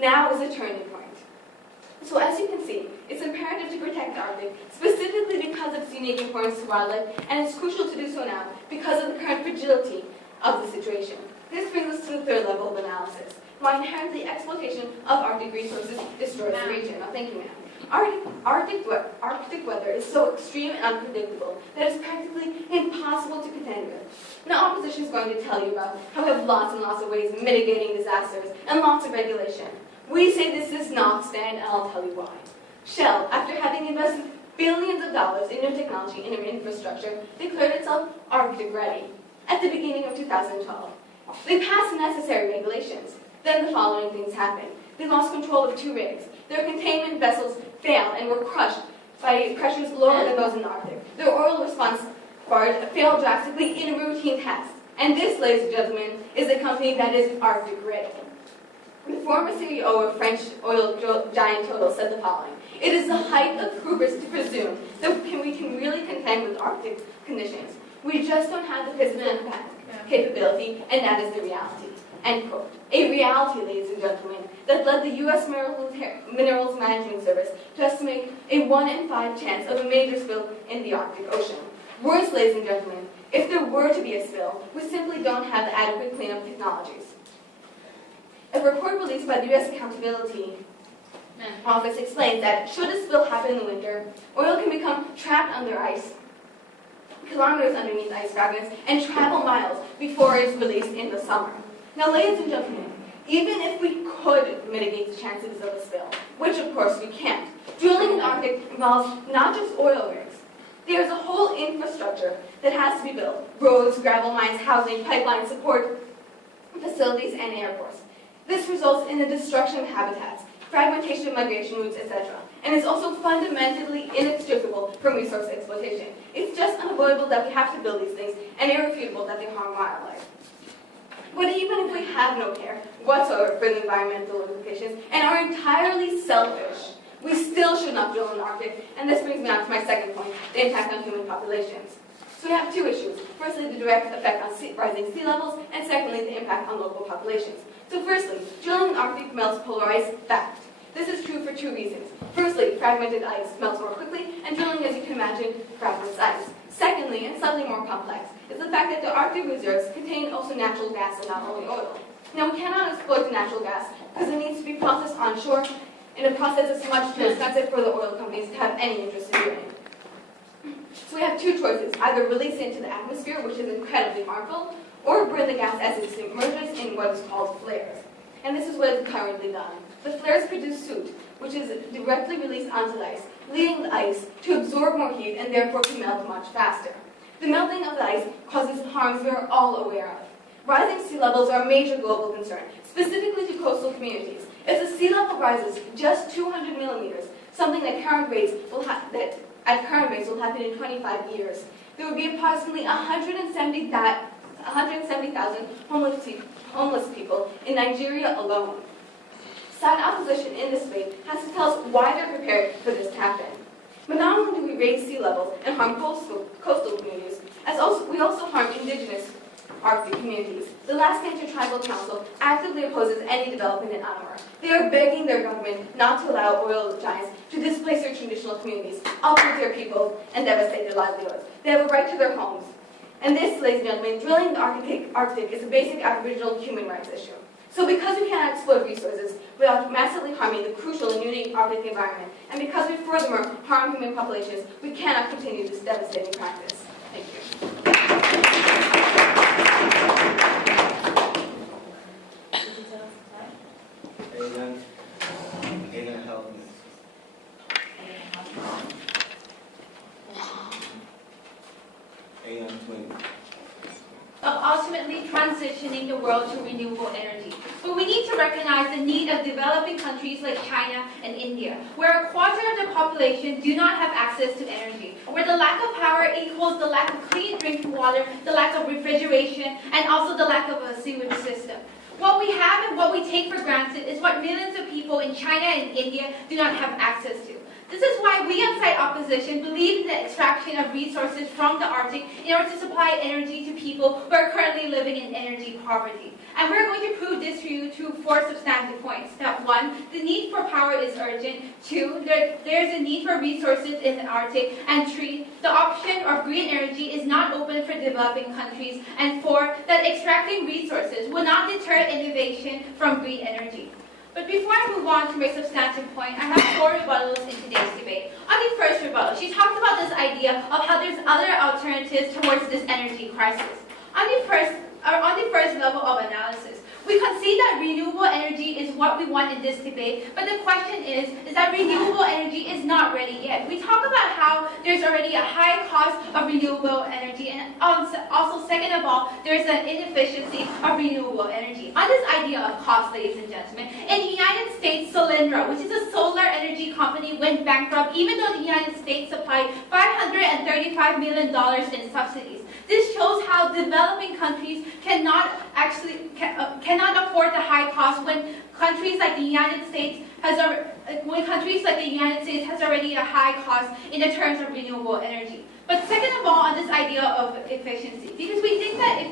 Now is a turning point. So as you can see, it's imperative to protect the Arctic, specifically because of its unique importance to wildlife, and it's crucial to do so now because of the current fragility of the situation. This brings us to the third level of analysis, why inherently exploitation of Arctic resources destroys the region. Oh, thank you, ma'am. Arctic weather is so extreme and unpredictable that it's practically impossible to contend with. Now, opposition is going to tell you about how we have lots and lots of ways of mitigating disasters and lots of regulation. We say this does not stand, and I'll tell you why. Shell, after having invested billions of dollars in new technology and infrastructure, declared itself Arctic ready at the beginning of 2012. They passed necessary regulations. Then the following things happened. They lost control of 2 rigs. Their containment vessels failed and were crushed by pressures lower than those in the Arctic. Their oil response barge failed drastically in a routine test. And this, ladies and gentlemen, is a company that is Arctic ready. The former CEO of French oil giant Total said the following: "It is the height of hubris to presume that we can really contend with Arctic conditions. We just don't have the physical capability, and that is the reality." End quote. A reality, ladies and gentlemen, that led the U.S. Minerals Management Service to estimate a 1 in 5 chance of a major spill in the Arctic Ocean. Worse, ladies and gentlemen, if there were to be a spill, we simply don't have the adequate cleanup technologies. A report released by the U.S. Accountability Office explains that should a spill happen in the winter, oil can become trapped under ice, kilometers underneath ice fragments, and travel miles before it's released in the summer. Now, ladies and gentlemen, even if we could mitigate the chances of a spill, which of course we can't, drilling in the Arctic involves not just oil rigs. There's a whole infrastructure that has to be built: roads, gravel mines, housing, pipelines, support facilities, and airports. This results in the destruction of habitats, fragmentation of migration routes, etc., and is also fundamentally inextricable from resource exploitation. It's just unavoidable that we have to build these things, and irrefutable that they harm wildlife. But even if we have no care whatsoever for the environmental implications and are entirely selfish, we still should not drill in the Arctic, and this brings me on to my second point, the impact on human populations. So we have 2 issues. Firstly, the direct effect on rising sea levels, and secondly, the impact on local populations. So firstly, drilling in the Arctic melts polar ice. Fact. This is true for 2 reasons. Firstly, fragmented ice melts more quickly, and drilling, as you can imagine, fragments ice. Secondly, and slightly more complex, is the fact that the Arctic reserves contain also natural gas and not only oil. Now, we cannot exploit the natural gas because it needs to be processed onshore in a process that's much too expensive for the oil companies to have any interest in doing. So we have 2 choices: either release it into the atmosphere, which is incredibly harmful, or burn the gas as it emerges in what is called flares. And this is what is currently done. The flares produce soot, which is directly released onto the ice, leading the ice to absorb more heat and therefore to melt much faster. The melting of the ice causes harms we are all aware of. Rising sea levels are a major global concern, specifically to coastal communities. If the sea level rises just 200 millimeters, something that at current rates will happen in 25 years, there would be approximately 170,000 homeless people in Nigeria alone. Side opposition in this debate has to tell us why they're prepared for this to happen. But not only do we raise sea levels and harm coastal communities, we also harm indigenous Arctic communities. The Alaska Intertribal Council actively opposes any development in Anamur. They are begging their government not to allow oil giants to displace their traditional communities, uproot their people, and devastate their livelihoods. They have a right to their homes. And this, ladies and gentlemen, drilling in the Arctic is a basic Aboriginal human rights issue. So because we cannot exploit resources without massively harming the crucial and unique Arctic environment, and because we furthermore harm human populations, we cannot continue this devastating practice. Thank you. Of ultimately transitioning the world to renewable energy. But we need to recognize the need of developing countries like China and India, where a quarter of the population do not have access to energy, where the lack of power equals the lack of clean drinking water, the lack of refrigeration, and also the lack of a sewage system. What we have and what we take for granted is what millions of people in China and India do not have access to. This is why we outside opposition believe in the extraction of resources from the Arctic in order to supply energy to people who are currently living in energy poverty. And we're going to prove this to you through 4 substantive points. That 1, the need for power is urgent. 2, there's a need for resources in the Arctic. And 3, the option of green energy is not open for developing countries. And 4, that extracting resources will not deter innovation from green energy. But before I move on to my substantive point, I have 4 rebuttals in today's debate. On the first rebuttal, she talked about this idea of how there's other alternatives towards this energy crisis. On the first level of analysis, we concede that renewable energy is what we want in this debate, but the question is that renewable energy is not ready yet. We talk about how there's already a high cost of renewable energy, and also second of all, there's an inefficiency of renewable energy. On this idea of cost, ladies and gentlemen, in the United States, Solyndra, which is a solar energy company, went bankrupt even though the United States supplied $535 million in subsidies. This shows how developing countries cannot afford the high cost when countries like the United States has already a high cost in the terms of renewable energy. But second of all, on this idea of efficiency, because we think that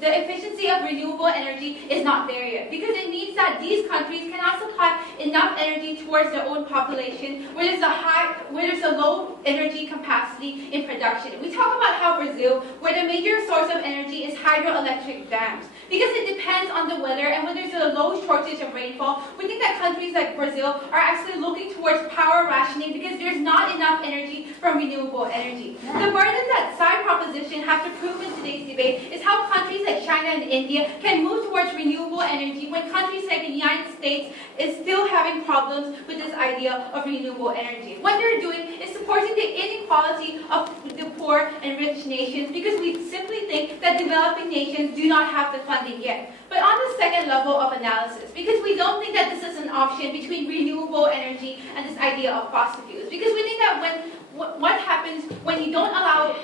the efficiency of renewable energy is not there yet, because it means that these countries cannot supply enough energy towards their own population where there's a low energy capacity in production. We talk about how Brazil, where the major source of energy is hydroelectric dams, because it depends on the weather, and when there's a low shortage of rainfall, we think that countries like Brazil are actually looking towards power rationing because there's not enough energy from renewable energy. The burden that side proposition have to prove in today's debate is how countries like China and India can move towards renewable energy when countries like the United States is still having problems with this idea of renewable energy. What they're doing is supporting the inequality of the poor and rich nations because we simply think that developing nations do not have the funding yet. But on the second level of analysis, because we don't think that this is an option between renewable energy and this idea of fossil fuels, because we think that what happens when you don't allow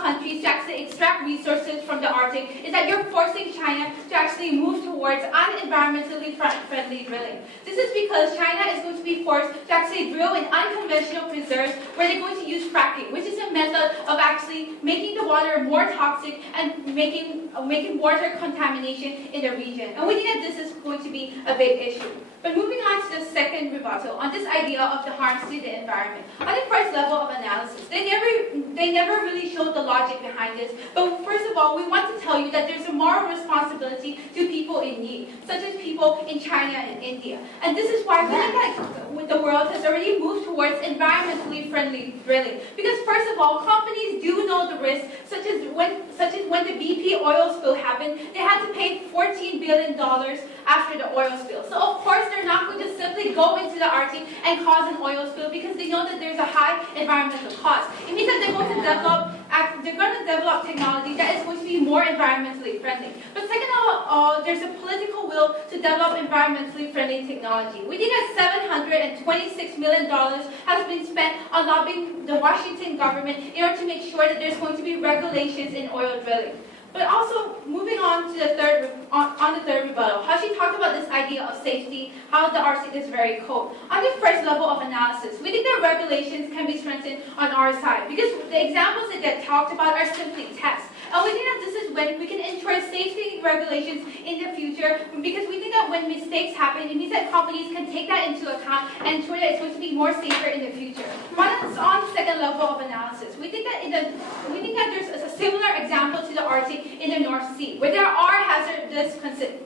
countries to actually extract resources from the Arctic is that you're forcing China to actually move towards unenvironmentally friendly drilling. This is because China is going to be forced to actually drill in unconventional preserves where they're going to use fracking, which is a method of actually making the water more toxic and making water contamination in the region. And we think that this is going to be a big issue. But moving on to the second rebuttal, on this idea of the harms to the environment. On the first level of analysis, they never really showed the logic behind this. But first of all, we want to tell you that there's a moral responsibility to people in need, such as people in China and India. And this is why we think that the world has already moved towards environmentally friendly drilling. Because first of all, companies do know the risks, such as when the BP oil spill happened, they had to pay $14 billion after the oil spill. So of course, they're not going to simply go into the Arctic and cause an oil spill because they know that there's a high environmental cost. It means that they're going to develop technology that is going to be more environmentally friendly. But second of all, there's a political will to develop environmentally friendly technology. We think that $726 million has been spent on lobbying the Washington government in order to make sure that there's going to be regulations in oil drilling. But also, moving on to the third rebuttal, how she talked about this idea of safety, how the Arctic is very cold. On the first level of analysis, we think that regulations can be strengthened on our side because the examples that get talked about are simply tests. And we think that this is when we can ensure safety regulations in the future because we think that when mistakes happen, it means that companies can take that into account and ensure that it's going to be more safer in the future. On the second level of analysis, we think that there's a similar example to the Arctic in the North Sea, where there are hazardous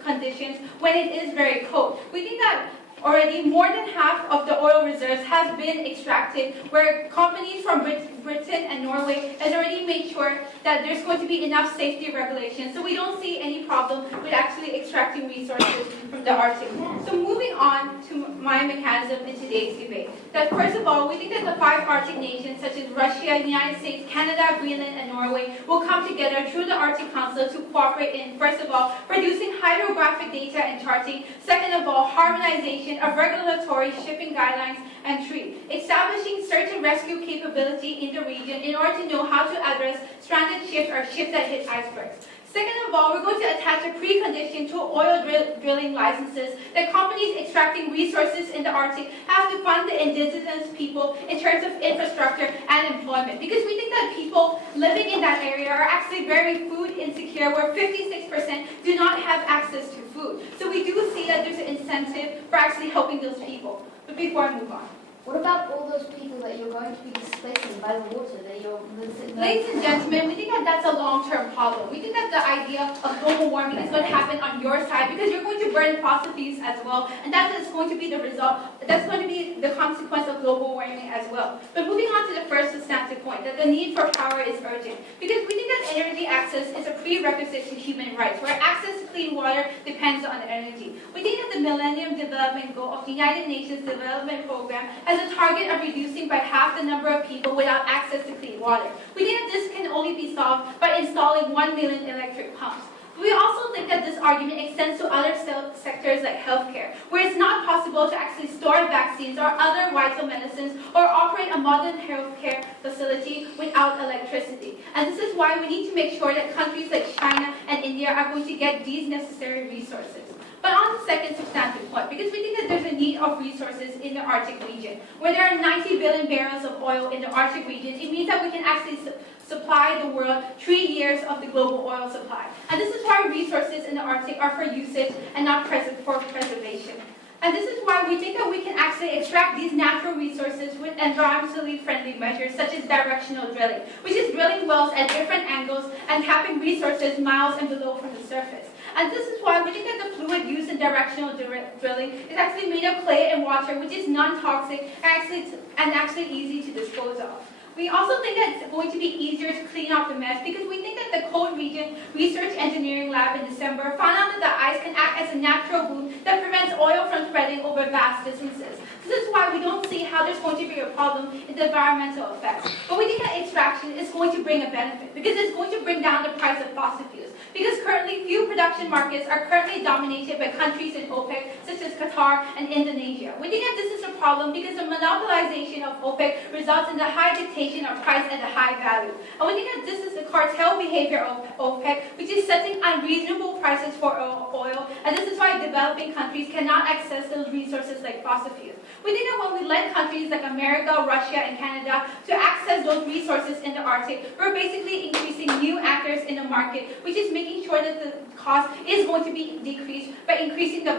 conditions when it is very cold. We think that already more than half of the oil reserves has been extracted, where companies from Britain and Norway has already made sure that there's going to be enough safety regulations, so we don't see any problem with actually extracting resources from the Arctic. So moving on to my mechanism in today's debate, that first of all, we think that the 5 Arctic nations, such as Russia, the United States, Canada, Greenland, and Norway, will come together through the Arctic Council to cooperate in, first of all, producing hydrographic data and charting, second of all, harmonization of regulatory shipping guidelines, and 3, establishing search and rescue capability in the region in order to know how to address stranded ships or ships that hit icebergs. Second of all, we're going to attach a precondition to oil drilling licenses that companies extracting resources in the Arctic have to fund the indigenous people in terms of infrastructure and employment. Because we think that people living in that area are actually very food insecure, where 56% do not have access to food. So we do see that there's an incentive for actually helping those people. But before I move on, What about all those people that you're going to be displacing by the water that you're visiting? ladies and gentlemen, we think that that's a long-term problem. We think that the idea of global warming is going to happen on your side because you're going to burn fossil fuels as well, and that is going to be the result. That's going to be the consequence of global warming as well. But moving on to the first substantive point, that the need for power is urgent, because we think that energy access is a prerequisite to human rights, where access to clean water depends on energy. We think that the Millennium Development Goal of the United Nations Development Program has a target of reducing by half the number of people without access to clean water. We think that this can only be solved by installing 1 million electric pumps. We also think that this argument extends to other sectors like healthcare, where it's not possible to actually store vaccines or other vital medicines or operate a modern healthcare facility without electricity. And this is why we need to make sure that countries like China and India are going to get these necessary resources. But on the second substantive point, because we think that there's a need of resources in the Arctic region, where there are 90 billion barrels of oil in the Arctic region, it means that we can actually supply the world 3 years of the global oil supply. And this is why resources in the Arctic are for usage and not for preservation. And this is why we think that we can actually extract these natural resources with environmentally friendly measures, such as directional drilling, which is drilling wells at different angles and tapping resources miles and below from the surface. And this is why we think that the fluid used in directional drilling is actually made of clay and water, which is non-toxic and actually easy to dispose of. We also think that it's going to be easier to clean up the mess because we think that the Cold Region Research Engineering Lab in December found out that the ice can act as a natural glue that prevents oil from spreading over vast distances. This is why we don't see how there's going to be a problem in the environmental effects. But we think that extraction is going to bring a benefit because it's going to bring down the price of fossil fuels. Because currently, fuel production markets are currently dominated by countries in OPEC, such as Qatar and Indonesia. We think that this is a problem because the monopolization of OPEC results in the high dictation of price at a high value. And we think that this is the cartel behavior of OPEC, which is setting unreasonable prices for oil, and this is why developing countries cannot access those resources like fossil fuels. We think that when we let countries like America, Russia, and Canada to access those resources in the Arctic, we're basically increasing new actors in the market, which is making sure that the cost is going to be decreased by increasing the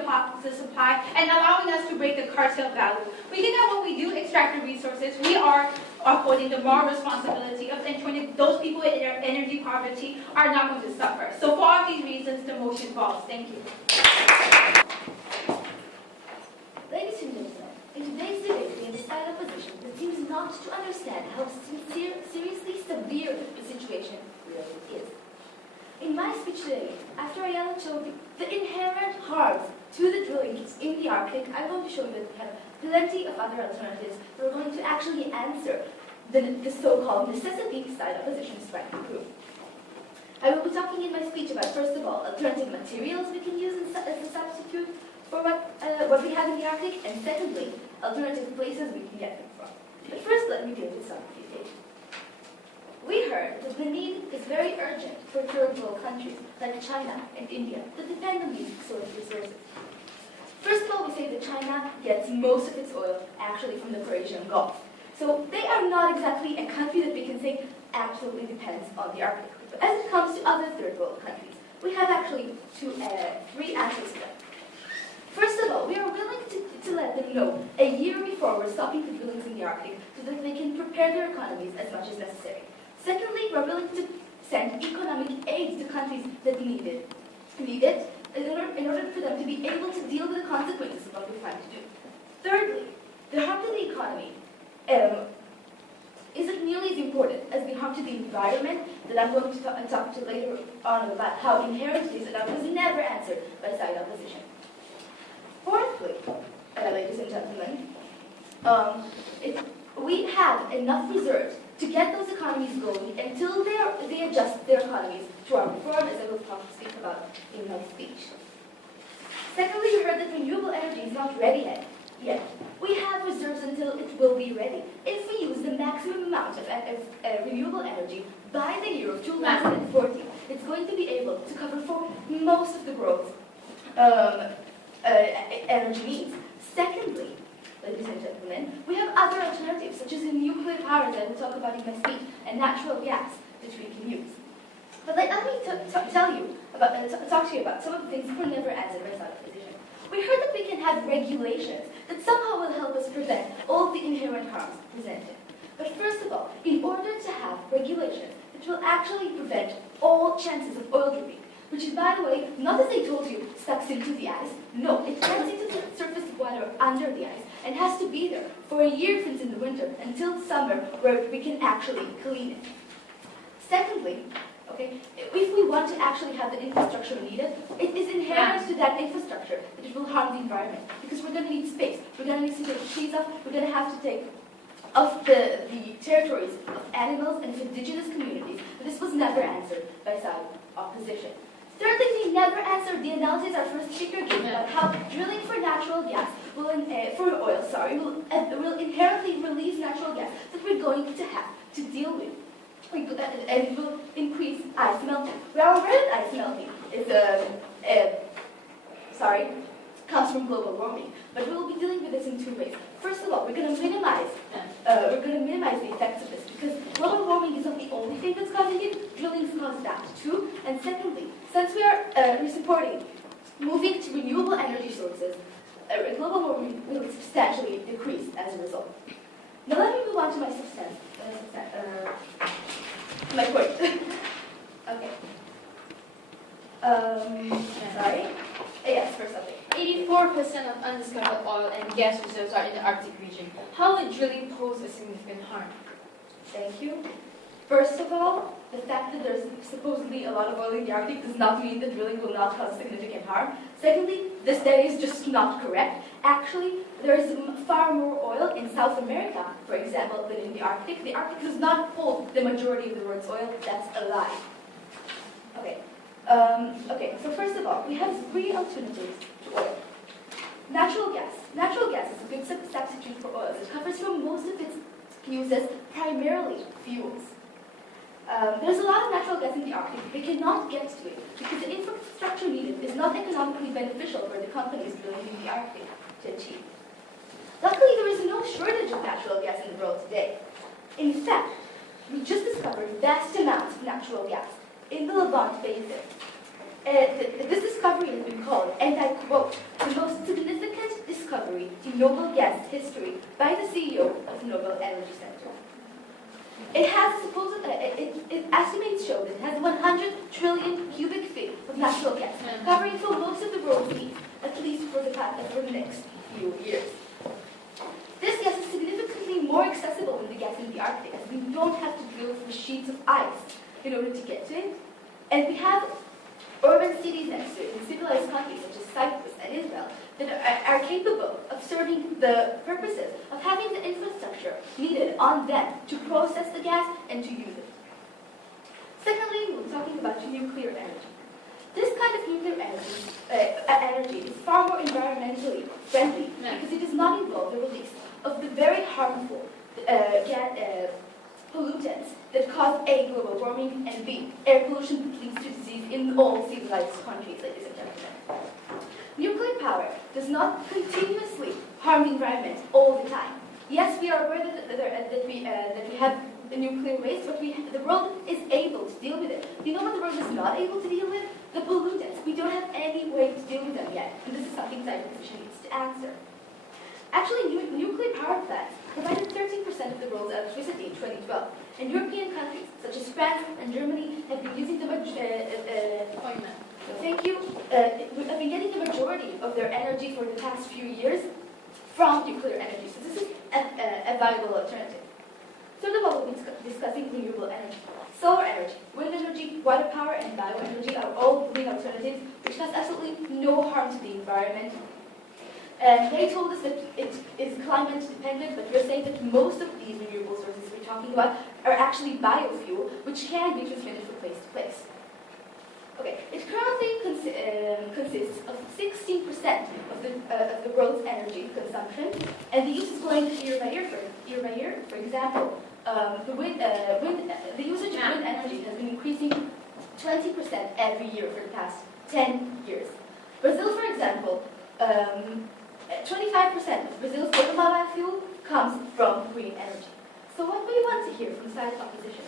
supply and allowing us to break the cartel value. We think that when we do extract the resources, we are upholding the moral responsibility of ensuring that those people in energy poverty are not going to suffer. So for all these reasons, the motion falls. Thank you. Ladies and gentlemen, in today's debate, we have a side opposition that seems not to understand how seriously severe the situation really is. In my speech today, after I showed the inherent harms to the drilling in the Arctic, I'm going to show you that we have plenty of other alternatives that are going to actually answer the so-called necessity side opposition strike group. I will be talking in my speech about, first of all, alternative materials we can use as a substitute for what we have in the Arctic, and secondly, alternative places we can get them from. But first, let me deal with some of these data. We heard that the need is very urgent for third world countries like China and India that depend on these sort of resources. First of all, we say that China gets most of its oil actually from the Persian Gulf. So they are not exactly a country that we can say absolutely depends on the Arctic. But as it comes to other third world countries, we have actually three answers to them. First of all, we are willing to let them know a year before we're stopping the drillings in the Arctic so that they can prepare their economies as much as necessary. Secondly, we're willing to send economic aid to countries that need it in order for them to be able to deal with the consequences of what we're trying to do. Thirdly, the harm to the economy isn't nearly as important as the harm to the environment that I'm going to talk to later on about how inherent it is, and that was never answered by side opposition. Fourthly, ladies and gentlemen, we have enough reserves to get those economies going until they adjust their economies to our reform, as I will speak about in my speech. Secondly, we heard that renewable energy is not ready yet. We have reserves until it will be ready. If we use the maximum amount of renewable energy by the year of 2040, it's going to be able to cover for most of the world's energy needs. Secondly, ladies and gentlemen, we have other alternatives, such as the nuclear power that I will talk about in my speech, and natural gas, which we can use. But let me tell you about, talk to you about some of the things that were never answered by South Opposition. We heard that we can have regulations that somehow will help us prevent all of the inherent harms presented. But first of all, in order to have regulations that will actually prevent all chances of oil drilling, which is, by the way, not as they told you, sucks into the ice. No, it gets into the surface water under the ice and has to be there for a year, for instance, in the winter, until summer, where we can actually clean it. Secondly, okay, if we want to actually have the infrastructure needed, it is inherent to that infrastructure that it will harm the environment, because we're going to need space. We're going to need to take trees off. We're going to have to take off the territories of animals and of indigenous communities. But this was never answered by South Opposition. Thirdly, we never answered the analysis our first speaker gave about how drilling for natural gas will, will inherently release natural gas that we're going to have to deal with. And it will increase ice melting. We are aware that ice melting is comes from global warming, but we will be dealing with this in two ways. First of all, we're going to minimize the effects of this, because global warming is not the only thing that's causing it. Drilling causes that too. And secondly, since we are supporting moving to renewable energy sources, global warming will substantially decrease as a result. Now let me move on to my point. Okay. Sorry. Yes, for something. 84% of undiscovered oil and gas reserves are in the Arctic region. How would drilling pose a significant harm? Thank you. First of all, the fact that there's supposedly a lot of oil in the Arctic does not mean that drilling will not cause significant harm. Secondly, this data is just not correct. Actually, there is far more oil in South America, for example, than in the Arctic. The Arctic does not hold the majority of the world's oil. That's a lie. Okay, so first of all, we have three alternatives to oil. Natural gas. Natural gas is a good substitute for oil. It covers for most of its uses, primarily fuels. There's a lot of natural gas in the Arctic. We cannot get to it because the infrastructure needed is not economically beneficial for the companies drilling in the Arctic to achieve. Luckily, there is no shortage of natural gas in the world today. In fact, we just discovered vast amounts of natural gas in the Levant Basin. This discovery has been called, and I quote, the most significant discovery in noble gas history by the CEO of the Nobel Energy Center. It has estimates show that it has 100 trillion cubic feet of natural gas, covering for most of the world's needs, at least for the next few years. This gas is significantly more accessible than the gas in the Arctic, as we don't have to drill through sheets of ice in order to get to it. And we have urban cities next to it in civilized countries such as Cyprus and Israel that are capable of serving the purposes of having the infrastructure needed on them to process the gas and to use it. Secondly, we're talking about nuclear energy. This kind of nuclear energy is far more environmentally friendly because it does not involve the release of the very harmful pollutants that cause A, global warming, and B, air pollution that leads to disease in all civilized countries, ladies and gentlemen. Nuclear power does not continuously harm the environment all the time. Yes, we are aware that we have the nuclear waste, but the world is able to deal with it. You know what the world is not able to deal with? The pollutants. We don't have any way to deal with them yet, and this is something that opposition needs to answer. Actually, nuclear power plants provided 13% of the world's electricity in 2012, and European countries such as France and Germany have been using the have been getting the majority of their energy for the past few years from nuclear energy. So this is a viable alternative. Third of all, we'll be discussing renewable energy. Solar energy, wind energy, water power, and bioenergy are all green alternatives which cause absolutely no harm to the environment. And they told us that it is climate dependent, but we're saying that most of these renewable sources we're talking about are actually biofuel, which can be transmitted from place to place. Okay, it currently consists of 16% of the world's energy consumption, and the use is growing year by year. For example, the usage of wind energy has been increasing 20% every year for the past 10 years. Brazil, for example, 25% of Brazil's total biofuel comes from green energy. So what we want to hear from the side of opposition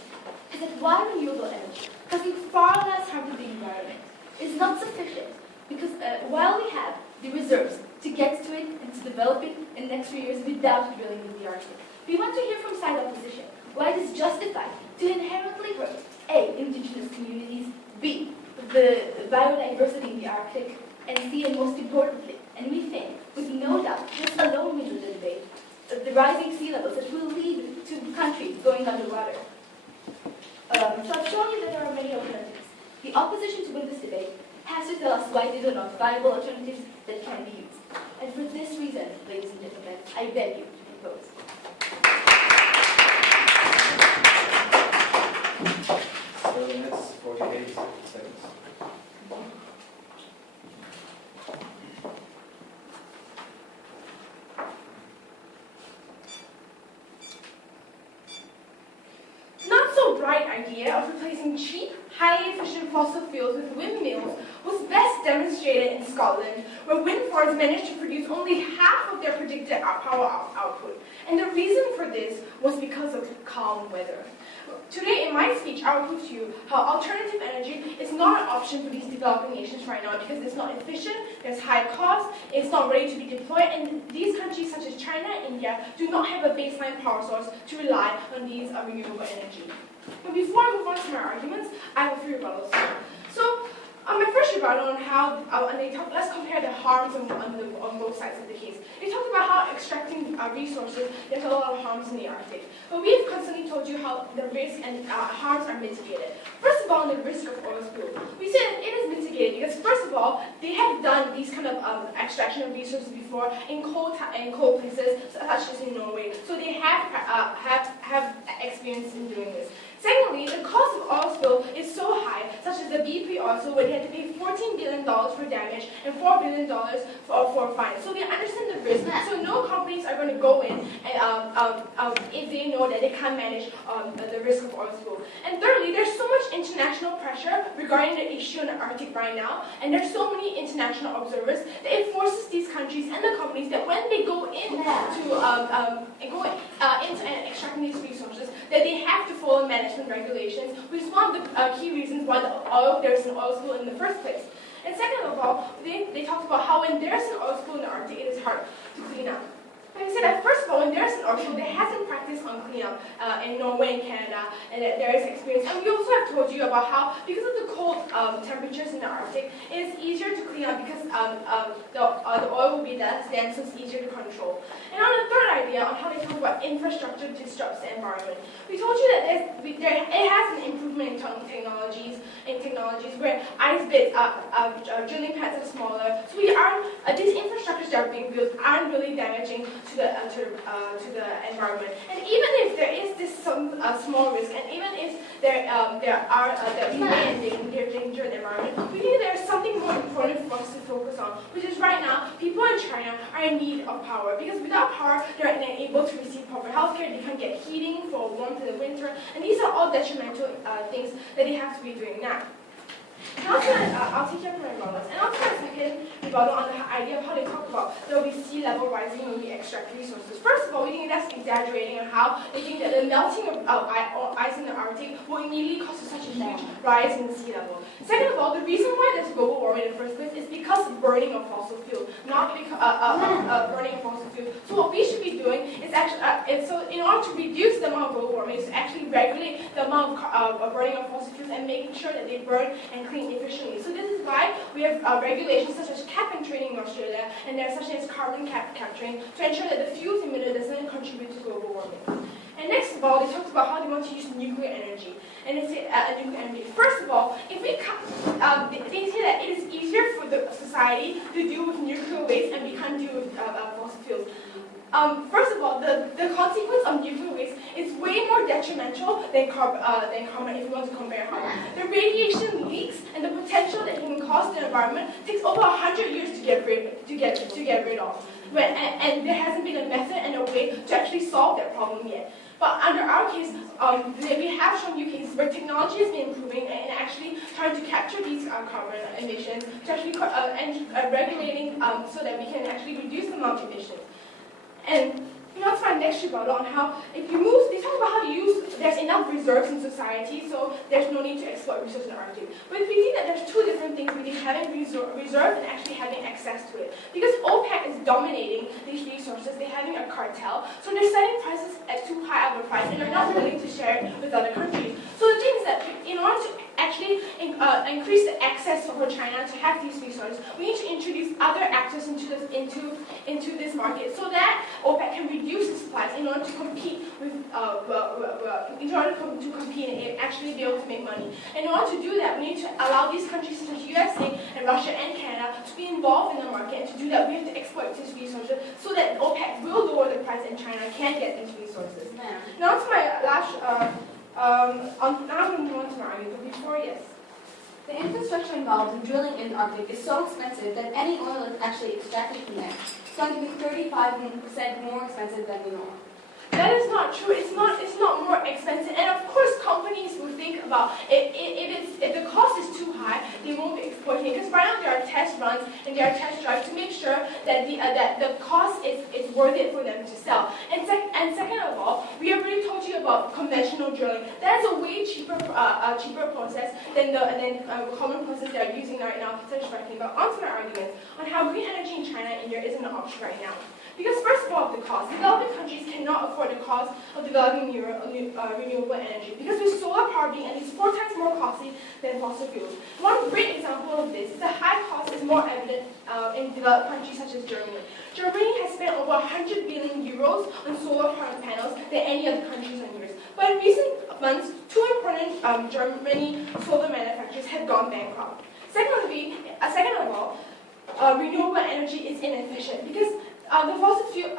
is that why renewable energy, causing far less harm to the environment, is not sufficient, because while we have the reserves to get to it and to develop it in the next few years without drilling in the Arctic, we want to hear from side opposition why it is justified to inherently hurt A, indigenous communities, B, the biodiversity in the Arctic, and C, and most importantly, and we think, with no doubt, this alone wins the debate, the rising sea levels that will lead to countries going underwater. So I've shown you that there are many alternatives. The opposition to win this debate has to tell us why these are not viable alternatives that can be used. And for this reason, ladies and gentlemen, I beg you to propose. 7 minutes, 48 seconds. Not so bright idea of replacing cheap, highly efficient fossil fuels with windmills was best demonstrated in Scotland, where wind farms managed to produce only half of their predicted power output. And the reason for this was because of calm weather. Today in my speech, I will prove to you how alternative energy is not an option for these developing nations right now because it's not efficient, there's high cost, it's not ready to be deployed, and these countries such as China and India do not have a baseline power source to rely on these renewable energy. But before I move on to my arguments, I have a few rebuttals. So, my first rebuttal on how, let's compare the harms on both sides of the case. They talked about how extracting resources, there's a lot of harms in the Arctic. But we've constantly told you how the risk and harms are mitigated. First of all, on the risk of oil spill. We say that it is mitigated because, first of all, they have done these kind of extraction of resources before in cold places, such as in Norway. So they have experience in doing this. Secondly, the cost of oil spill is so high, such as the BP oil spill, where they had to pay $14 billion for damage and $4 billion for fines. So they understand the risk. So no companies are going to go in and if they know that they can't manage the risk of oil spill. And thirdly, there's so much international pressure regarding the issue in the Arctic right now, and there's so many international observers that it forces these countries and the companies that when they go into extracting these resources, that they have to follow management regulations, which is one of the key reasons why there's an oil spill in the first place. And second of all, they talked about how when there's an oil spill in the Arctic, it is hard to clean up. Like I said, that first of all, when there's an oil spill, there hasn't practiced on cleanup in Norway and Canada, and there is experience. And we also have told you about how, because of the cold temperatures in the Arctic, it is easier to clean up because the oil will be less dense, so it's easier to control. And on the third idea, on how they talk about infrastructure disrupts the environment, we told you that it has an improvement in technologies where ice beds, drilling pads are smaller. So these infrastructures that are being built aren't really damaging to the environment. And even if there is this small risk, and even if we may endanger the environment, we think there's something more important for us to focus on, which is right now, people in China are in need of power, because without power, they're unable to receive proper healthcare, they can't get heating for warmth in the winter, and these are all detrimental things that they have to be doing now. And I'll take up my rebuttals. And I'll take a second rebuttal on the idea of how they talk about there will be sea level rising when we extract resources. First of all, we think that's exaggerating on how they think that the melting of ice in the Arctic will immediately cause such a huge rise in the sea level. Second of all, the reason why there's global warming in the first place is because of burning of fossil fuel, not because burning of fossil fuel. So what we should be doing is actually, so in order to reduce the amount of global warming, is to actually regulate the amount of burning of fossil fuels and making sure that they burn and clean efficiently. So this is why we have regulations such as cap and trading in Australia, and there are such as carbon capturing to ensure that the fuels emitted doesn't contribute to global warming. And next of all, they talked about how they want to use nuclear energy. And they say nuclear energy. First of all, if we they say that it is easier for the society to deal with nuclear waste and we can't deal with fossil fuels. First of all, the consequence of nuclear waste is way more detrimental than carbon if you want to compare carbon. The radiation leaks and the potential that it can cause the environment takes over 100 years to get rid of. And there hasn't been a method and a way to actually solve that problem yet. But under our case, we have shown you cases where technology has been improving and actually trying to capture these carbon emissions, to actually regulating so that we can actually reduce the amount of emissions. And that's my next rebuttal on how if you move, they talk about how there's enough reserves in society, so there's no need to exploit resources in the Arctic. But we think that there's two different things between having reserve and actually having access to it. Because OPEC is dominating these resources, they're having a cartel, so they're setting prices at too high of a price and they're not willing to share it with other countries. So the thing is that in order to actually increase the access for China to have these resources, we need to introduce other actors into this market so that OPEC can reduce the supplies in order to compete with to compete and actually be able to make money. And in order to do that, we need to allow these countries such as USA and Russia and Canada to be involved in the market. And to do that, we have to exploit these resources so that OPEC will lower the price and China can get these resources. Now to my last. Now I'm going to move on to my argument, but before, yes. The infrastructure involved in drilling in the Arctic is so expensive that any oil that's actually extracted from there is going to be 35% more expensive than the oil. That is not true. It's not more expensive. And of course, companies will think about if the cost is too high, they won't be exploiting it. Because right now there are test runs and there are test drives to make sure that the cost is worth it for them to sell. And second of all, we have already told you about conventional drilling. That's a way cheaper process than the common process they are using right now, such as fracking. But onto my argument on how green energy in China and India isn't an option right now. Because first of all, the cost. Developing countries cannot afford the cost of developing renewable energy. Because with solar power being at least 4 times more costly than fossil fuels. One great example of this is the high cost is more evident in developed countries such as Germany. Germany has spent over 100 billion euros on solar power panels than any other countries on years. But in recent months, 2 important Germany solar manufacturers have gone bankrupt. Second of all, renewable energy is inefficient because the fossil fuel,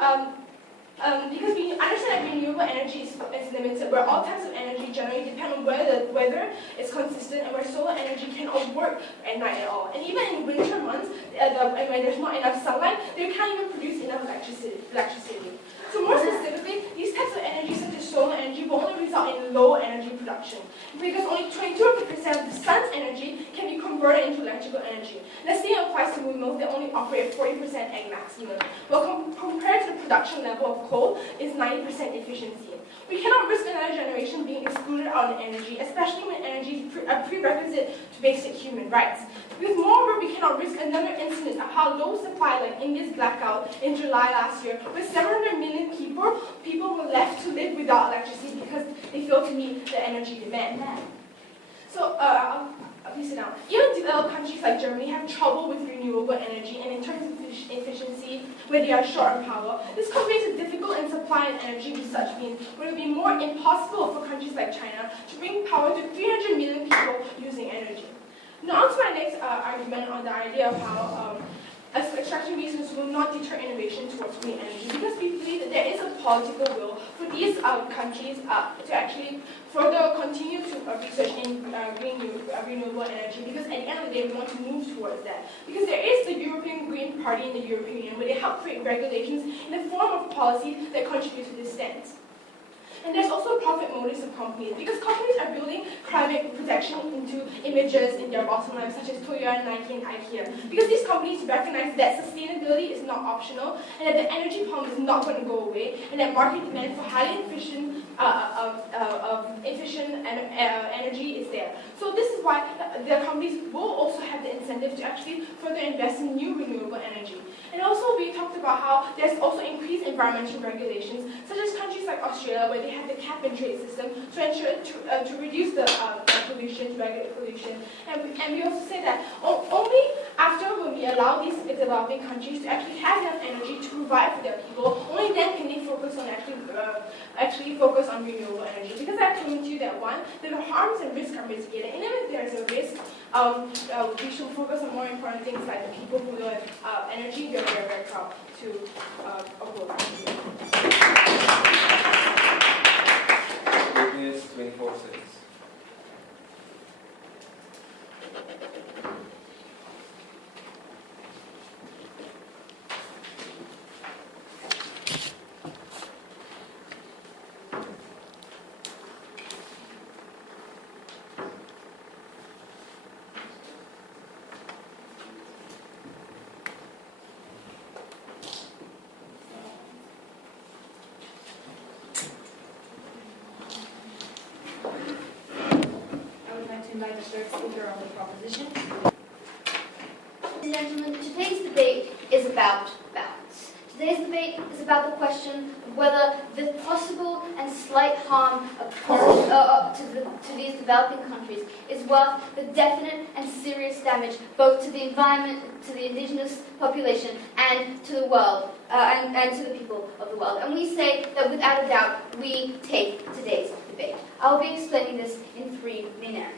because we understand that renewable energy is limited, where all types of energy generally depend on whether the weather is consistent and where solar energy cannot work at night at all. And even in winter months, when there's not enough sunlight, they can't even produce enough electricity. So more specifically, these types of energy, such as solar energy, will only result in low energy production, because only 22% of the sun's energy can be converted into electrical energy. The same applies to windmills that only operate at 40% at maximum. Well, compared to the production level of coal, is 90% efficiency. We cannot risk another generation being excluded out of energy, especially when energy is a prerequisite to basic human rights. Because moreover, we cannot risk another incident of how low supply, like India's blackout in July last year, where 700 million people were left to live without electricity because they failed to meet the energy demand. So, please sit down. Even developed countries like Germany have trouble with renewable energy, and in terms of efficiency, where they are short on power, this combinates a difficult in supply and energy with such means, where it would be more impossible for countries like China to bring power to 300 million people using energy. Now, on to my next argument on the idea of how extraction resources will not deter innovation towards green energy, because we believe that there is a political will for these countries to actually further continue to research in renewable energy, because at the end of the day we want to move towards that. Because there is the European Green Party in the European Union where they help create regulations in the form of policies that contribute to this stance. And there's also profit motives of companies, because companies are building climate protection into images in their bottom line, such as Toyota, Nike, and IKEA. Because these companies recognize that sustainability is not optional, and that the energy problem is not going to go away, and that market demand for highly efficient energy is there. So this is why the companies will also have the incentive to actually further invest in new renewable energy. And also we talked about how there's also increased environmental regulations, such as countries like Australia, where they have the cap and trade system to ensure to reduce the pollution, to regulate pollution. And we also say that only after when we allow these developing countries to actually have enough energy to provide for their people, only then can they focus on actually focus on renewable energy. Because I've told you that one, the harms and risks are mitigated. And even if there's a risk, we should focus on more important things like the people who live energy. They're very, very proud to uphold that. 8 minutes, 24 seconds. invite the third speaker on the proposition. Ladies and gentlemen, today's debate is about balance. Today's debate is about the question of whether the possible and slight harm to these developing countries is worth the definite and serious damage both to the environment, to the indigenous population, and to the world, and to the people of the world. And we say that without a doubt, we take today's debate. I'll be explaining this in three main areas.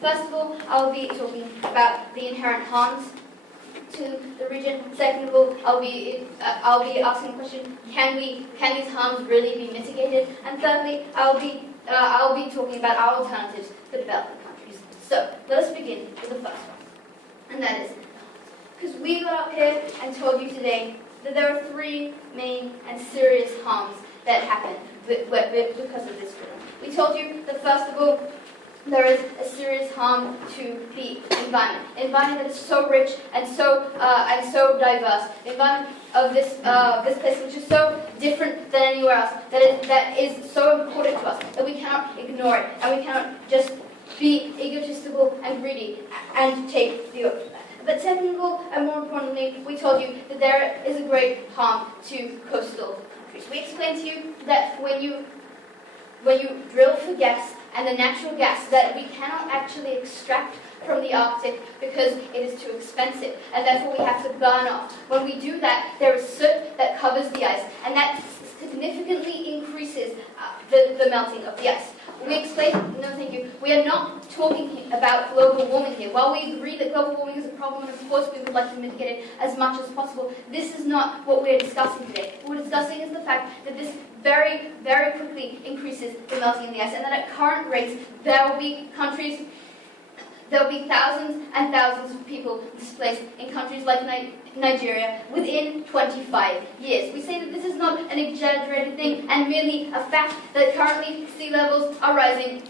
First of all, I'll be talking about the inherent harms to the region. Second of all, I'll be asking the question: can these harms really be mitigated? And thirdly, I'll be talking about our alternatives for developing countries. So let us begin with the first one, and that is because we got up here and told you today that there are three main and serious harms that happen because of this drilling. We told you that first of all, there is a serious harm to the environment. An environment that is so rich and so diverse. The environment of this place, which is so different than anywhere else, that is so important to us that we cannot ignore it, and we cannot just be egotistical and greedy and take the oath. But second of all, and more importantly, we told you that there is a great harm to coastal countries. We explained to you that when you drill for gas, and the natural gas that we cannot actually extract from the Arctic because it is too expensive, and therefore we have to burn off. When we do that, there is soot that covers the ice, and that significantly increases the melting of the ice. We explained, no thank you, we are not talking about global warming here. While we agree that global warming is a problem, and of course we would like to mitigate it as much as possible, this is not what we are discussing today. What we're discussing is the fact that this very, very quickly increases the melting of the ice, and that at current rates there will be thousands and thousands of people displaced in countries like Nigeria within 25 years. We say that this is not an exaggerated thing and merely a fact that currently sea levels are rising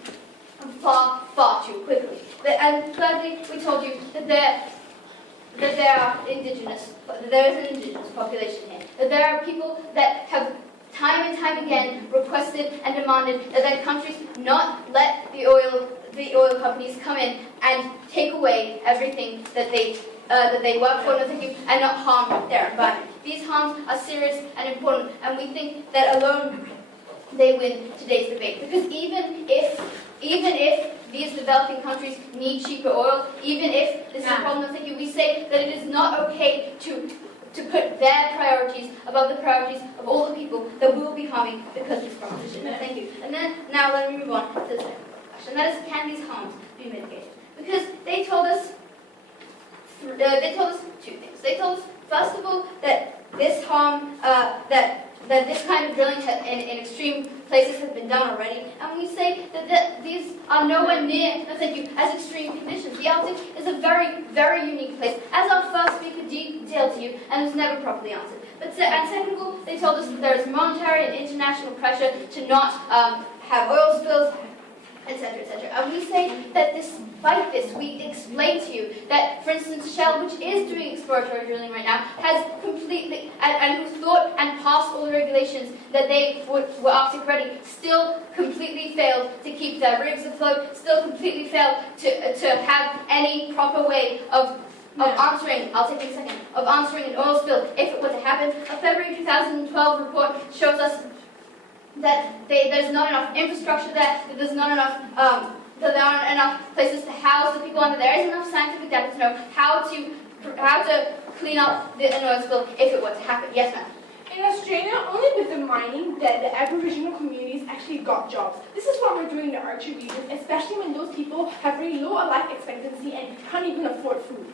far, far too quickly. And thirdly, we told you that there is an indigenous population here. That there are people that have time and time again requested and demanded that their countries not let the oil companies come in and take away everything that they work for and not harm their environment. These harms are serious and important, and we think that alone they win today's debate. Because even if these developing countries need cheaper oil, even if this is a problem, we say that it is not okay to put their priorities above the priorities of all the people that we will be harming because of this proposition. Thank you. And then, now let me move on to the second question, and that is, can these harms be mitigated? Because they told us two things. They told us, first of all, that this harm, that this kind of drilling in extreme places has been done already, and we say that these are nowhere near, as extreme conditions. The Arctic is a very, very unique place, as our first speaker detailed to you, and was never properly answered. And second of all, they told us that there is monetary and international pressure to not have oil spills, etc., etc. And we say that despite this, we explain to you that, for instance, Shell, which is doing exploratory drilling right now, has completely, and who thought and passed all the regulations that they were Arctic ready, still completely failed to keep their rigs afloat, still completely failed to have any proper way of answering, I'll take a second, of answering an oil spill if it were to happen. A February 2012 report shows us that there's not enough infrastructure there, that there aren't enough places to house the people, and that there isn't enough scientific data to know how to clean up an oil spill if it were to happen. Yes, ma'am. In Australia, only with the mining that the Aboriginal communities actually got jobs. This is what we're doing in the Arctic region, especially when those people have very low life expectancy and can't even afford food.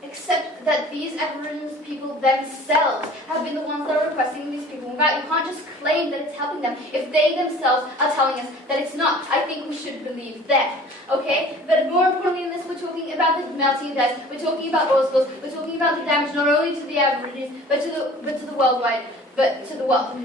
Except that these Aboriginal people themselves have been the ones that are requesting these people. In fact, you can't just claim that it's helping them if they themselves are telling us that it's not. I think we should believe them. Okay? But more importantly than this, we're talking about the melting of the ice. We're talking about oil spills. We're talking about the damage not only to the Aborigines, but to the world.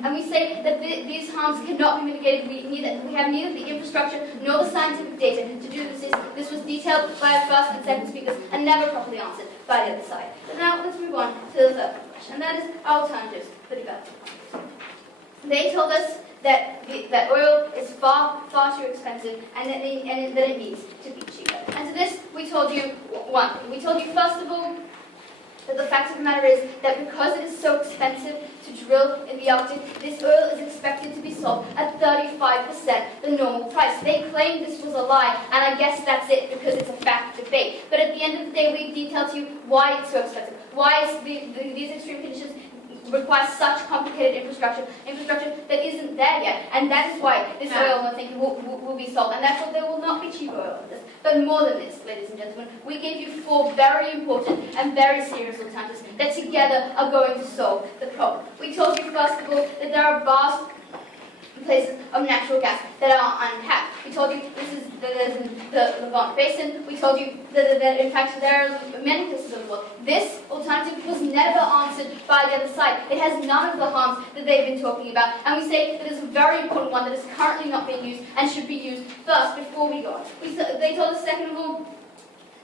And we say that these harms cannot be mitigated. We have neither the infrastructure nor the scientific data to do this. This was detailed by our first and second speakers and never properly answered by the other side. And now let's move on to the third question, and that is alternatives for development. They told us that that oil is far too expensive and that it needs to be cheaper. And to this, we told you we told you first of all that the fact of the matter is that because it is so expensive to drill in the Arctic, this oil is expected to be sold at 35% the normal price. They claimed this was a lie, and I guess that's it because it's a fact debate. But at the end of the day, we detailed to you why it's so expensive, why these extreme conditions require such complicated infrastructure that isn't there yet, and that is why this oil, I think, will be sold, and therefore there will not be cheap oil in this. But more than this, ladies and gentlemen, we gave you 4 very important and very serious alternatives that together are going to solve the problem. We told you, first of all, that there are vast places of natural gas that are untapped. We told you there's in the Levant Basin. We told you that in fact there are many places of the world. This alternative was never answered by the other side. It has none of the harms that they've been talking about, and we say that it's a very important one that is currently not being used and should be used first before we go on. They told us second of all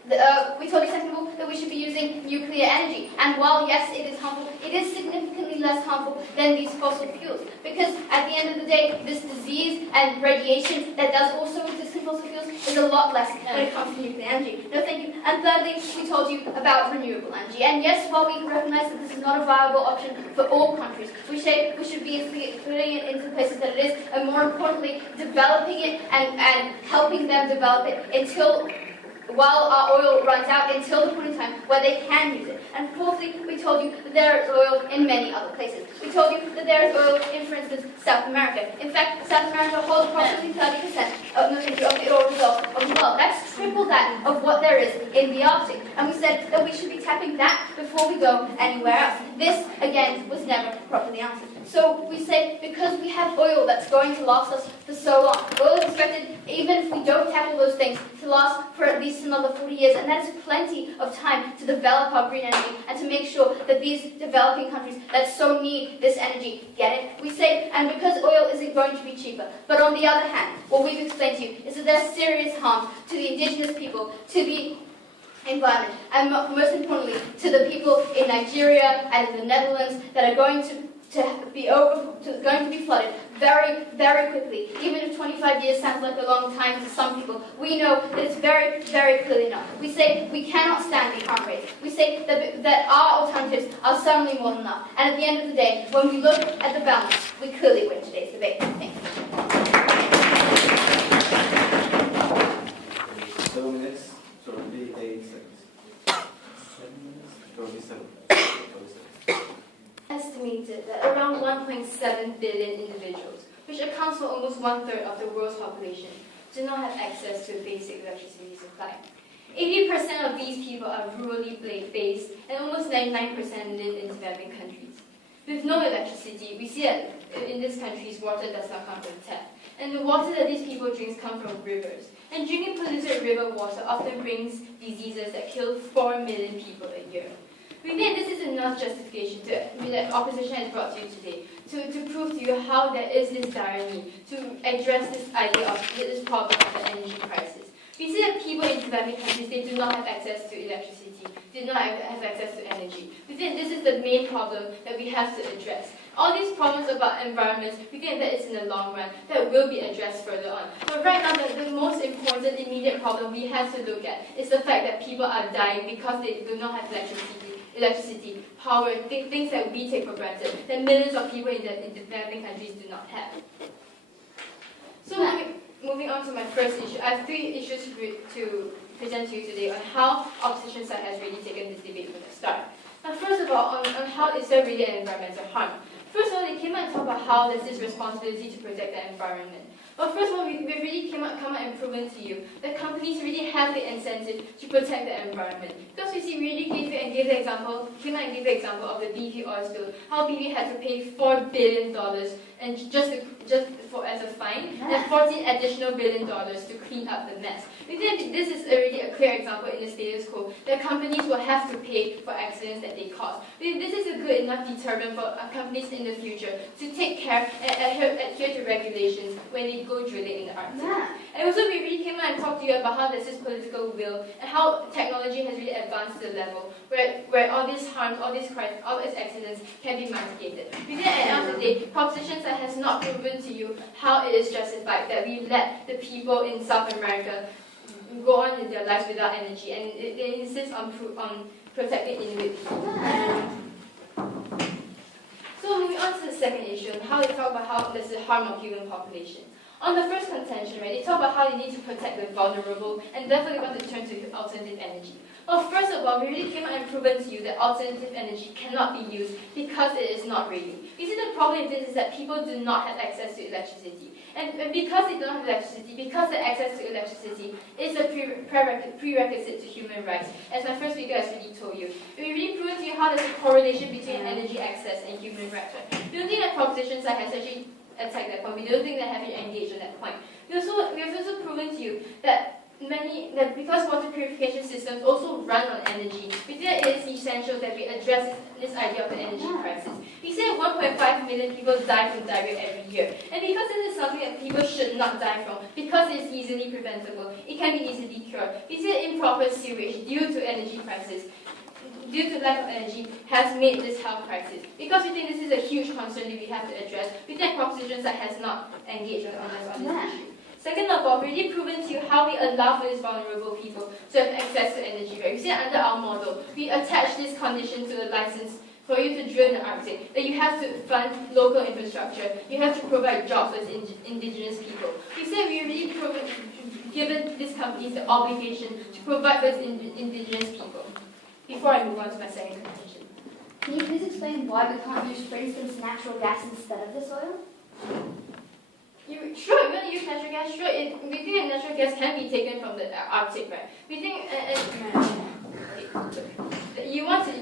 that we should be using nuclear energy. And while, yes, it is harmful, it is significantly less harmful than these fossil fuels. Because at the end of the day, this disease and radiation that does also exist in fossil fuels is a lot less when it comes to nuclear energy. No, thank you. And thirdly, we told you about renewable energy. And yes, while we recognize that this is not a viable option for all countries, we say we should be putting it into the places that it is, and more importantly, developing it and helping them develop it while our oil runs out, until the point in time where they can use it. And fourthly, we told you that there is oil in many other places. We told you that there is oil in, for instance, South America. In fact, South America holds approximately 30% of the oil reserves of the world. That's triple that of what there is in the Arctic. And we said that we should be tapping that before we go anywhere else. This, again, was never properly answered. So we say, because we have oil that's going to last us for so long, oil is expected, even if we don't tackle those things, to last for at least another 40 years, and that's plenty of time to develop our green energy and to make sure that these developing countries that so need this energy get it. We say, and because oil isn't going to be cheaper, but on the other hand, what we've explained to you is that there are serious harms to the indigenous people, to the environment, and most importantly, to the people in Nigeria and in the Netherlands that are going to be flooded very, very quickly. Even if 25 years sounds like a long time to some people, we know that it's very, very clearly not. We say we cannot stand the harm rate. We say that our alternatives are certainly more than enough. And at the end of the day, when we look at the balance, we clearly win today's debate. Thank you. 7 minutes, 38 seconds. 7 minutes, 37. Estimated that around 1.7 billion individuals, which accounts for almost 1/3 of the world's population, do not have access to a basic electricity supply. 80% of these people are rurally based, and almost 99% live in developing countries. With no electricity, we see that in these countries, water does not come from tap, and the water that these people drink comes from rivers. And drinking polluted river water often brings diseases that kill 4 million people a year. We think this is enough justification that opposition has brought to you today to prove to you how there is this dire need to address this idea of this problem of the energy crisis. We see that people in developing countries, they do not have access to electricity, do not have access to energy. We think this is the main problem that we have to address. All these problems about environment, we think that it's in the long run that will be addressed further on. But right now, the most important immediate problem we have to look at is the fact that people are dying because they do not have electricity, power, things that we take for granted, that millions of people in developing countries do not have. So moving on to my first issue, I have 3 issues to present to you today on how opposition side has really taken this debate from the start. Now, first of all, on how is there really an environmental harm? First of all, they came out and talked about how there's this responsibility to protect the environment. But first of all, we've really come out and proven to you that companies really have the incentive to protect the environment. Because we see, really came out and gave the example of the BP oil spill, how BP had to pay $4 billion and as a fine, and $14 additional billion to clean up the mess. We think this is already a clear example in the status quo that companies will have to pay for accidents that they cause. We think this is a good enough deterrent for companies in the future to take care and adhere to regulations when they go drilling in the Arctic. And also, we really came out and talked to you about how there's this political will and how technology has really advanced to the level where all these harms, all these accidents can be mitigated. We think at the end of the day, propositions side has not proven to you how it is justified that we let the people in South America go on in their lives without energy, and they insist on protecting Inuit people. So moving on to the second issue, and how they talk about how there's a harm of human population. On the first contention, right, they talk about how they need to protect the vulnerable and therefore they want to turn to alternative energy. Well, first of all, we really came out and proven to you that alternative energy cannot be used because it is not ready. You see, the problem with this is that people do not have access to electricity. And because they don't have electricity, because the access to electricity is a prerequisite to human rights, as my first speaker has already told you. We really proved to you how there's a correlation between energy access and human rights. Right? We don't think that proposition side has actually attacked that point. We don't think that have you engaged on that point. We have also proven to you that because water purification systems also run on energy, we think that it is essential that we address this idea of the energy crisis. We say 1.5 million people die from diarrhea every year. And because this is something that people should not die from, because it is easily preventable, it can be easily cured. We say improper sewage due to energy crisis, due to lack of energy, has made this health crisis. Because we think this is a huge concern that we have to address, we think propositions that has not engaged on this issue. Second of all, we've really proven to you how we allow for these vulnerable people to have access to energy. Right? We say under our model, we attach this condition to the license for you to drill in the Arctic, that you have to fund local infrastructure, you have to provide jobs for indigenous people. We say we really given these companies the obligation to provide for indigenous people. Before I move on to my second contention. Can you please explain why we can't use, for instance, natural gas instead of this oil? Sure, you want to use natural gas? Sure, we think that natural gas can be taken from the Arctic, right? We think, you want to,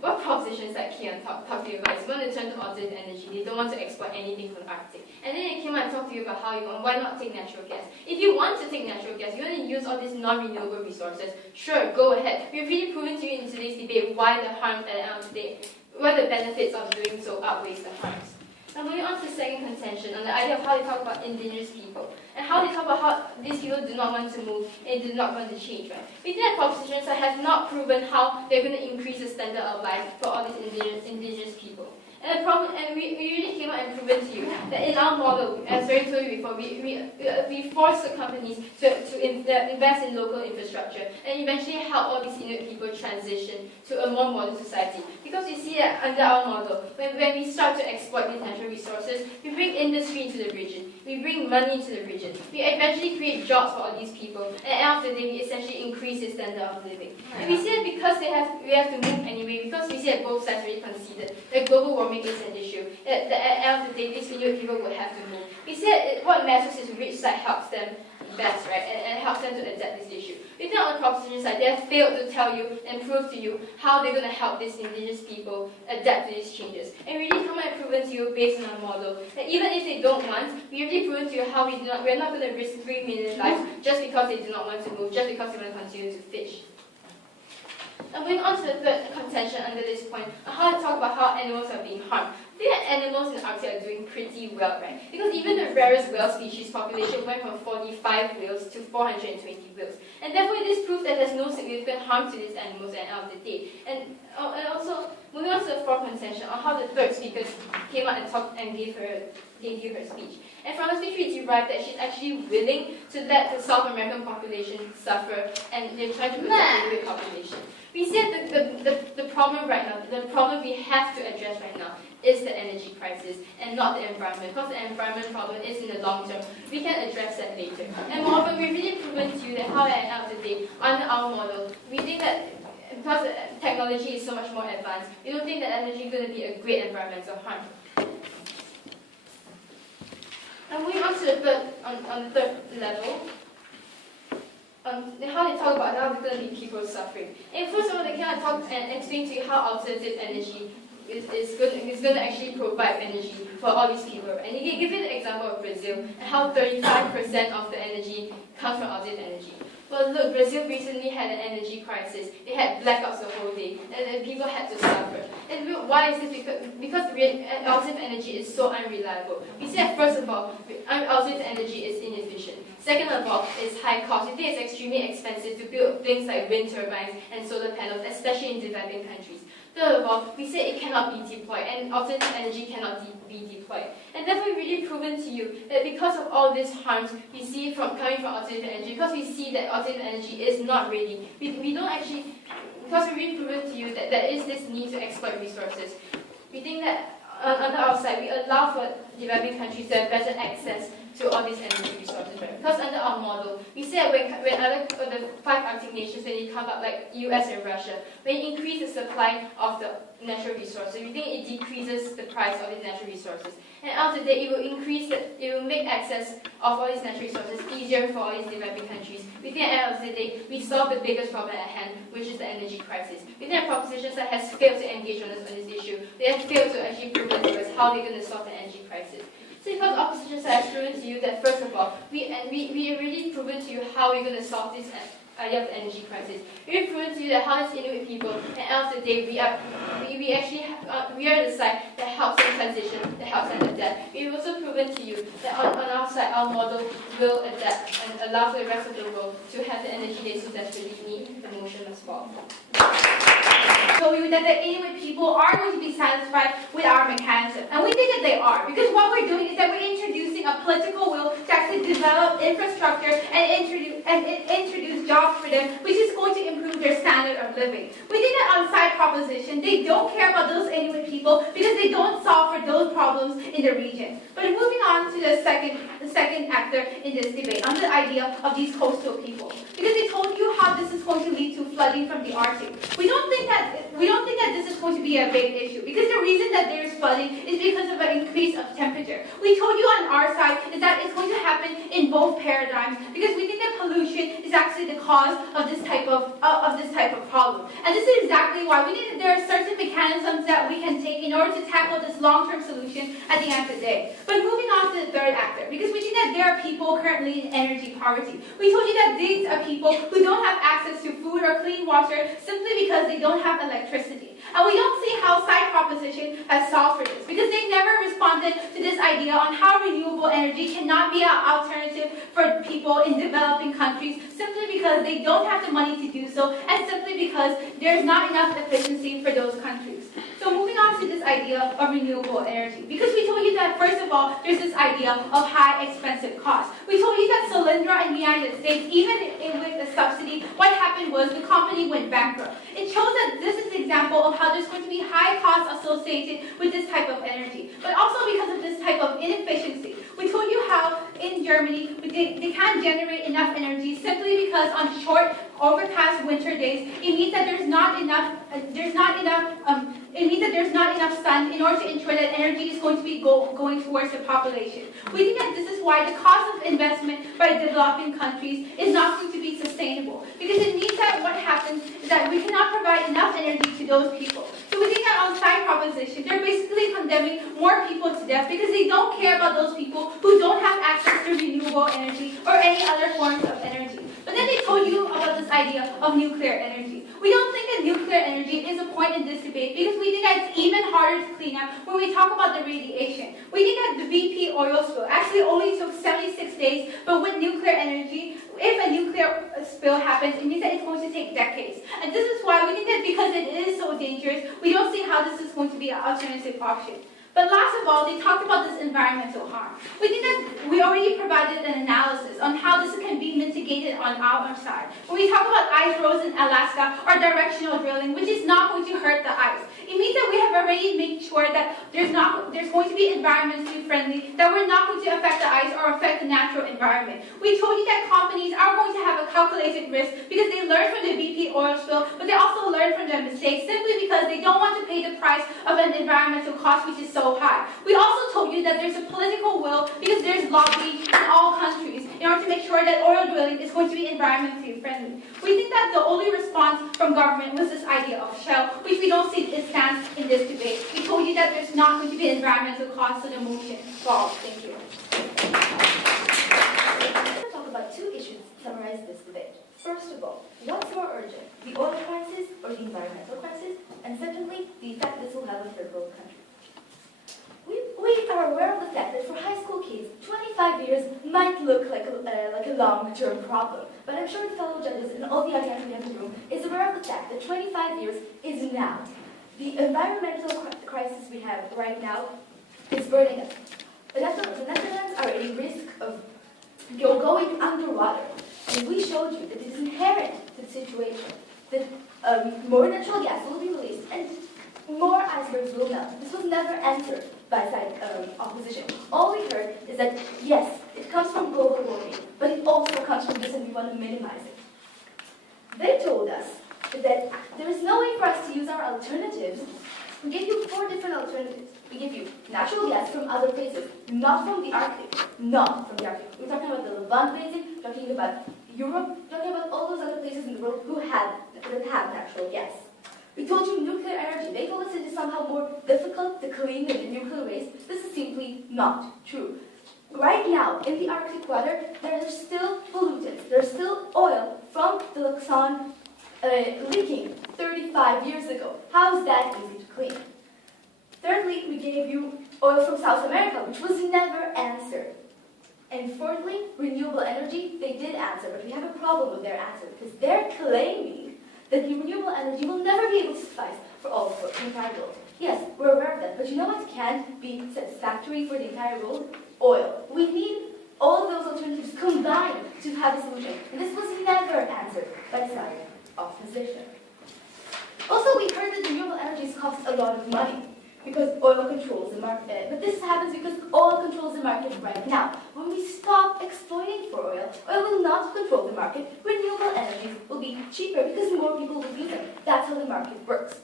what propositions that Kian talk to you about is you want to turn to alternative energy, they don't want to export anything from the Arctic. And then they came out and talked to you about why not take natural gas. If you want to take natural gas, you want to use all these non-renewable resources, sure, go ahead. We've really proven to you in today's debate why the harms at the end of the day, why the benefits of doing so outweighs the harms. Now moving on to the second contention, on the idea of how they talk about indigenous people, and how they talk about how these people do not want to move and do not want to change, right? We think that propositions that have not proven how they're going to increase the standard of life for all these indigenous people. And the problem, and we really came out and proven to you that in our model, as I told you before, we force the companies to invest in local infrastructure and eventually help all these Inuit people transition to a more modern society. Because you see that under our model, when we start to exploit these natural resources, we bring industry into the region, we bring money into the region, we eventually create jobs for all these people, and at the end of the day, we essentially increase the standard of living. And we see that because we have to move anyway, because we see that both sides already conceded that global warming is an issue, that at the end of the day, these Inuit people will have to move. We said what matters is which side helps them best, right, and helps them to adapt this issue. We think on the proposition side, they have failed to tell you and prove to you how they're going to help these indigenous people adapt to these changes. And we really come and proven to you based on our model that even if they don't want, we really proven to you how we're not going to risk 3 million lives just because they do not want to move, just because they want to continue to fish. And moving on to the third contention under this point, on how to talk about how animals are being harmed. I think that animals in the Arctic are doing pretty well, right? Because even the rarest whale species population went from 45 whales to 420 whales. And therefore this proves that there's no significant harm to these animals at the end of the day. And also, moving on to the fourth contention, on how the third speaker came out and talked and gave you her speech. And from the speech we derived that she's actually willing to let the South American population suffer and they're trying to protect the Inuit population. We said the problem right now, the problem we have to address right now is the energy crisis and not the environment. Because the environment problem is in the long term. We can address that later. And moreover, we've really proven to you that how at the end of the day, under our model, we think that because technology is so much more advanced, we don't think that energy is going to be a great environmental harm. And moving on to the third, on the third level, how they talk about how there's going to be people suffering. And first of all, they kind of talk and explain to you how alternative energy is going to actually provide energy for all these people. And you can give you the example of Brazil and how 35% of the energy comes from alternative energy. Well, look, Brazil recently had an energy crisis. They had blackouts the whole day, and people had to suffer. And why is this? Because alternative energy is so unreliable. We said, first of all, alternative energy is inefficient. Second of all, it's high cost. We think it's extremely expensive to build things like wind turbines and solar panels, especially in developing countries. Third of all, we say it cannot be deployed, and alternative energy cannot be deployed. And therefore, we've really proven to you that because of all these harms we see from coming from alternative energy, because we see that alternative energy is not ready, we don't actually, because we've really proven to you that there is this need to exploit resources. We think that on the outside, we allow for developing countries to have better access to all these energy resources, right? Because under our model, we say when the 5 Arctic nations, when they come up like US and Russia, when it increase the supply of the natural resources, we think it decreases the price of these natural resources. And out of that, it will make access of all these natural resources easier for all these developing countries. We think at the end of the day, we solve the biggest problem at hand, which is the energy crisis. We think that propositions that has failed to engage on this issue. They have failed to actually prove to us how they're going to solve the energy crisis. So because opposition side has proven to you that first of all, we already proven to you how we're going to solve this idea of the energy crisis. We've proven to you that how it's Inuit people, and at the end of the day, we are the side that helps them transition, that helps them adapt. We've also proven to you that on our side, our model will adapt and allow for the rest of the world to have the energy they so desperately need. The motion must fall. So that the Inuit people are going to be satisfied with our mechanism. And we think that they are, because what we're doing is that we're introducing a political will to actually develop infrastructure and introduce jobs for them, which is going to improve their standard of living. We think that on side proposition, they don't care about those Inuit people because they don't solve for those problems in the region. But moving on to the second actor in this debate, on the idea of these coastal people. Because they told you how this is going to lead to flooding from the Arctic. We don't think that this is going to be a big issue, because the reason that there is flooding is because of an increase of temperature. We told you on our side is that it's going to happen in both paradigms, because we think that pollution is actually the cause of this type of problem. And this is exactly why we think that there are certain mechanisms that we can take in order to tackle this long-term solution at the end of the day. But moving on to the third actor, because we think that there are people currently in energy poverty. We told you that these are people who don't have access to food or clean water simply because they don't have electricity. And we don't see how side proposition has solved for this, because they never responded to this idea on how renewable energy cannot be an alternative for people in developing countries, simply because they don't have the money to do so, and simply because there's not enough efficiency for those countries. So moving on to this idea of renewable energy, because we told you that first of all, there's this idea of high expensive costs. We told you that Solyndra in the United States, even with the subsidy, what happened was the company went bankrupt. It shows that this is an example of how there's going to be high costs associated with this type of energy, but also because of this type of inefficiency. We told you how in Germany they can't generate enough energy simply because on short, overcast winter days, it means that there's not enough sun in order to ensure that energy is going to be going towards the population. We think that this is why the cost of investment by developing countries is not going to be sustainable, because it means that what happens is that we cannot provide enough energy to those people. So we think that on side proposition, they're basically condemning more people to death because they don't care about those people who don't have access to renewable energy or any other forms of energy. But then they told you about this idea of nuclear energy. We don't think that nuclear energy is a point in this debate, because we think that it's even harder to clean up when we talk about the radiation. We think that the BP oil spill actually only took 76 days, but with nuclear energy, if a nuclear spill happens, it means that it's going to take decades. And this is why we think that because it is so dangerous, we don't see how this is going to be an alternative option. But last of all, they talked about this environmental harm. We think that we already provided an analysis on how this can be mitigated on our side. When we talk about ice roads in Alaska or directional drilling, which is not going to hurt the ice, it means that we have already made sure that there's going to be environmentally friendly, that we're not going to affect the ice or affect the natural environment. We told you that companies are going to have a calculated risk because they learned from the BP oil spill, but they also learned from their mistakes simply because they don't want to pay the price of an environmental cost which is so high. We also told you that there's a political will because there's lobby in all countries in order to make sure that oil drilling is going to be environmentally friendly. We think that the only response from government was this idea of Shell, which we don't see it stands in this debate. We told you that there's not going to be environmental costs, so the motion falls. Thank you. I'm going to talk about two issues to summarize this debate. First of all, what's more urgent, the oil crisis or the environmental crisis? And secondly, the effect this will have on third world countries. We are aware of the fact that for high school kids, 25 years might look like a long-term problem. But I'm sure the fellow judges and all the audience we have in the room is aware of the fact that 25 years is now. The environmental crisis we have right now is burning us. The Netherlands are at risk of going underwater. And we showed you that it is inherent to the situation that more natural gas will be released and more icebergs will melt. This was never answered by side opposition. All we heard is that, yes, it comes from global warming, but it also comes from this and we want to minimize it. They told us that there is no way for us to use our alternatives. We gave you 4 different alternatives. We give you natural gas from other places, not from the Arctic. Not from the Arctic. We're talking about the Levant Basin, talking about Europe, talking about all those other places in the world that have natural gas. We told you nuclear energy. They told us it is somehow more difficult to clean than the nuclear waste. This is simply not true. Right now, in the Arctic water, there are still pollutants. There's still oil from the Luxon leaking 35 years ago. How is that easy to clean? Thirdly, we gave you oil from South America, which was never answered. And fourthly, renewable energy, they did answer, but we have a problem with their answer because they're claiming that the renewable energy will never be able to suffice for all of the entire world. Yes, we're aware of that, but you know what can't be satisfactory for the entire world? Oil. We need all of those alternatives combined to have a solution. And this was never answered by the side of opposition. Also, we heard that renewable energies cost a lot of money because oil controls the market. But this happens because oil controls the market right now. When we stop exploiting for oil, oil will not control the market. Renewable energies will be cheaper because more people will use them. That's how the market works.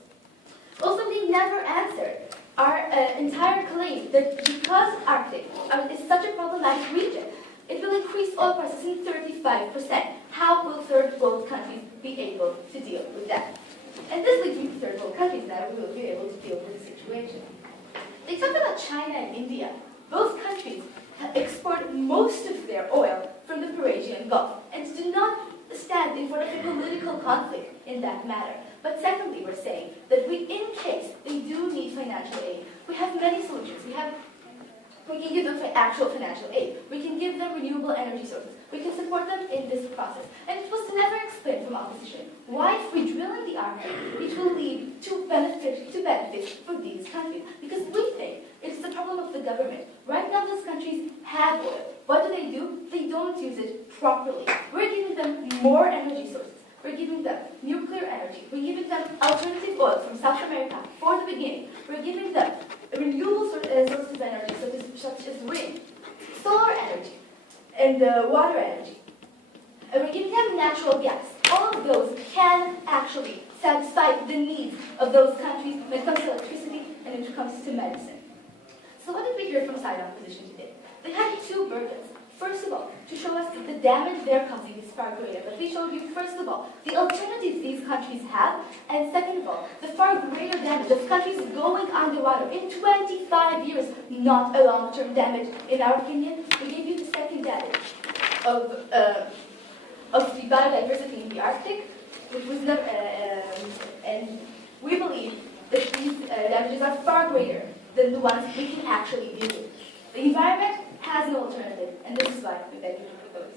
Also, they never answered our entire claim that because Arctic is such a problematic region, it will increase oil prices in 35%. How will third world countries be able to deal with that? And this leads me to third world countries now who will be able to deal with the situation. They talked about China and India. Both countries export most of their oil from the Persian Gulf and do not stand in front of a political conflict in that matter. But secondly, we're saying that in case they do need financial aid, we have many solutions. We can give them actual financial aid. We can give them renewable energy sources. We can support them in this process. And it was never explained from opposition why if we drill in the Arctic, it will lead to benefits for these countries. Because we think it's the problem of the government. Right now, those countries have oil. What do? They don't use it properly. We're giving them more energy sources. We're giving them nuclear energy. We're giving them alternative oil from South America for the beginning. We're giving them renewable sources of energy, such as wind, solar energy, and water energy. And we're giving them natural gas. All of those can actually satisfy the needs of those countries when it comes to electricity and when it comes to medicine. So what did we hear from side opposition today? They had 2 burdens. First of all, to show us that the damage they're causing is far greater. But we showed you, first of all, the alternatives these countries have, and second of all, the far greater damage of countries going underwater in 25 years, not a long-term damage. In our opinion, we gave you the second damage of the biodiversity in the Arctic, which was never, and we believe that these damages are far greater than the ones we can actually deal with. The environment has no alternative, and this is why we beg you to propose.